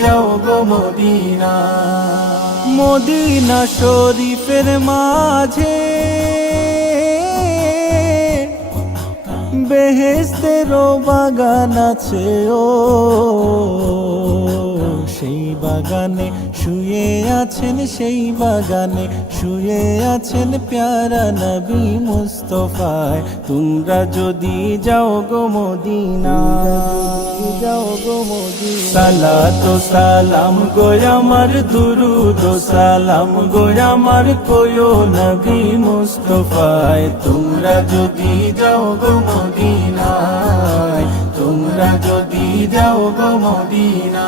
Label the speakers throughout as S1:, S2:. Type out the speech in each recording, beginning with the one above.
S1: যাও গো Medina. Medina শরীফের মাঝে বেহেস্তেরও বাগান আছে ও। সেই বাগানে শুয়ে আছেন, সেই বাগানে শুয়ে আছেন প্যারা নবী মুস্তফায়। তোমরা যদি যাও গো মদিনা যাও গো মদিনা সালাত ও সালাম গো আমার ও সালাম গো আমার কোয়ো নবী মুস্তফায়। তোমরা যদি যাও গো মদিনায়, তোমরা যদি যাও গো মদিনা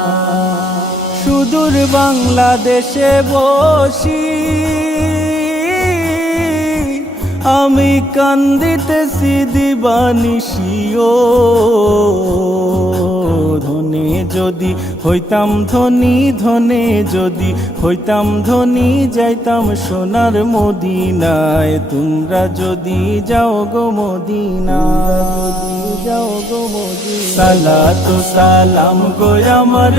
S1: সুদূর বাংলাদেশে বসি। আমি কান্দিতে দিবানিসিও ধনে যদি হইতাম ধনী, ধনে যদি হইতাম ধনী, যাইতাম সোনার মদিনায়। তোমরা যদি যাও গো মদিনা যাও গো সালাত ও সালাম গো আমার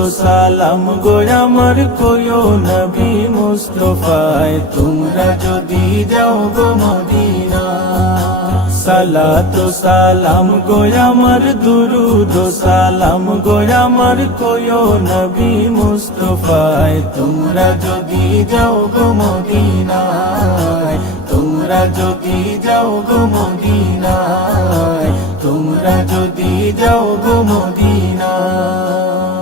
S1: ও সালাম গো আমার কোয়ো নবী মুস্তফায়। তোমরা যদি যাও গো মদিনা সালাত সালাম গো আমার দুরুদ, সালাম গো আমার কোয়ো নবী মুস্তফায়। তোমরা যদি যাও গো মদিনায়, তোমরা যদি যাও গো মদিনায়, তোমরা যদি যাও গো মদিনায়।